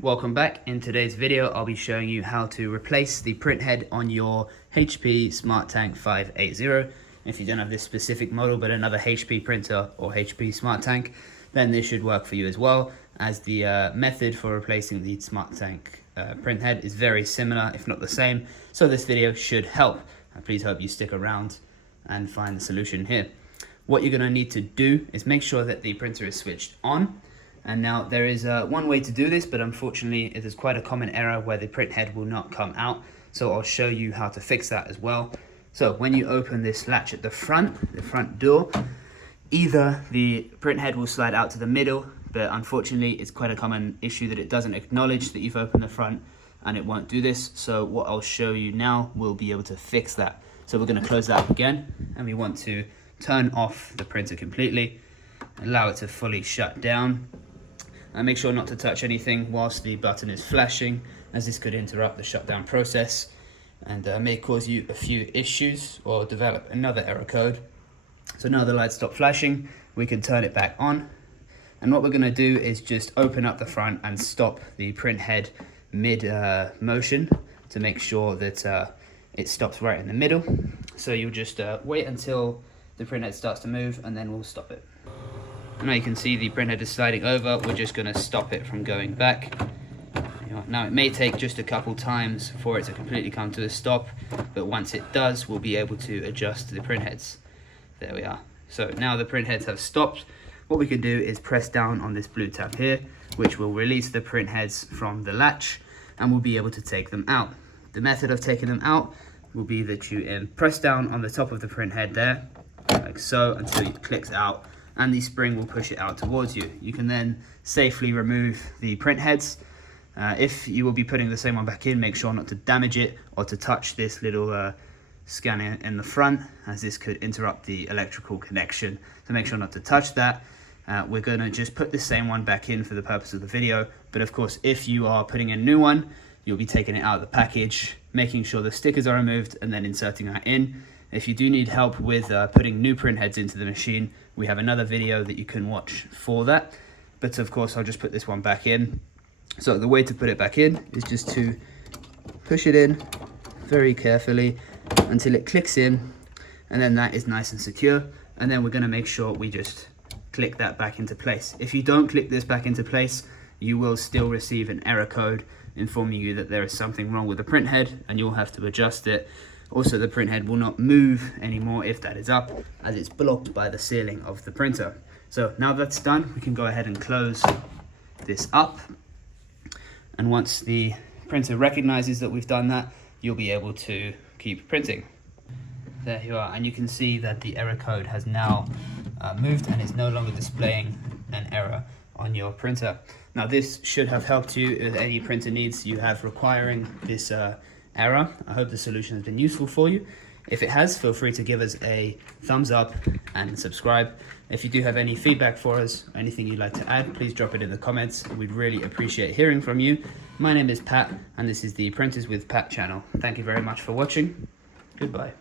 Welcome back. In today's video, I'll be showing you how to replace the print head on your HP SmartTank 580. If you don't have this specific model but another HP printer or HP SmartTank, then this should work for you as well, as the method for replacing the SmartTank print head is very similar, if not the same. So this video should help. Please hope you stick around and find the solution here. What you're going to need to do is make sure that the printer is switched on. And now there is one way to do this, but unfortunately it is quite a common error where the print head will not come out. So I'll show you how to fix that as well. So when you open this latch at the front door, either the print head will slide out to the middle, but unfortunately it's quite a common issue that it doesn't acknowledge that you've opened the front and it won't do this. So what I'll show you now will be able to fix that. So we're going to close that up again, and we want to turn off the printer completely, allow it to fully shut down. And make sure not to touch anything whilst the button is flashing, as this could interrupt the shutdown process and may cause you a few issues or develop another error code. So now the lights stop flashing, we can turn it back on. And what we're going to do is just open up the front and stop the print head mid motion to make sure that it stops right in the middle. So you'll just wait until the print head starts to move, and then we'll stop it. Now you can see the print head is sliding over. We're just going to stop it from going back. Now it may take just a couple times for it to completely come to a stop, but once it does, we'll be able to adjust the print heads. There we are. So now the print heads have stopped. What we can do is press down on this blue tab here, which will release the print heads from the latch, and we'll be able to take them out. The method of taking them out will be that you press down on the top of the print head there, like so, until it clicks out, and the spring will push it out towards you. You can then safely remove the print heads. If you will be putting the same one back in, make sure not to damage it or to touch this little scanner in the front, as this could interrupt the electrical connection. So make sure not to touch that. We're going to just put the same one back in for the purpose of the video, but of course if you are putting in a new one, you'll be taking it out of the package, making sure the stickers are removed, and then inserting that in. If you do need help with putting new print heads into the machine, we have another video that you can watch for that. But of course, I'll just put this one back in. So the way to put it back in is just to push it in very carefully until it clicks in, and then that is nice and secure. And then we're going to make sure we just click that back into place. If you don't click this back into place, you will still receive an error code informing you that there is something wrong with the print head, and you'll have to adjust it. Also, the print head will not move anymore if that is up, as it's blocked by the ceiling of the printer. So now that's done, we can go ahead and close this up. And once the printer recognizes that we've done that, you'll be able to keep printing. There you are, and you can see that the error code has now moved and is no longer displaying an error on your printer. Now this should have helped you with any printer needs you have requiring this error. I hope the solution has been useful for you. If it has, feel free to give us a thumbs up and subscribe. If you do have any feedback for us, or anything you'd like to add, please drop it in the comments. We'd really appreciate hearing from you. My name is Pat, and this is the Printers with Pat channel. Thank you very much for watching. Goodbye.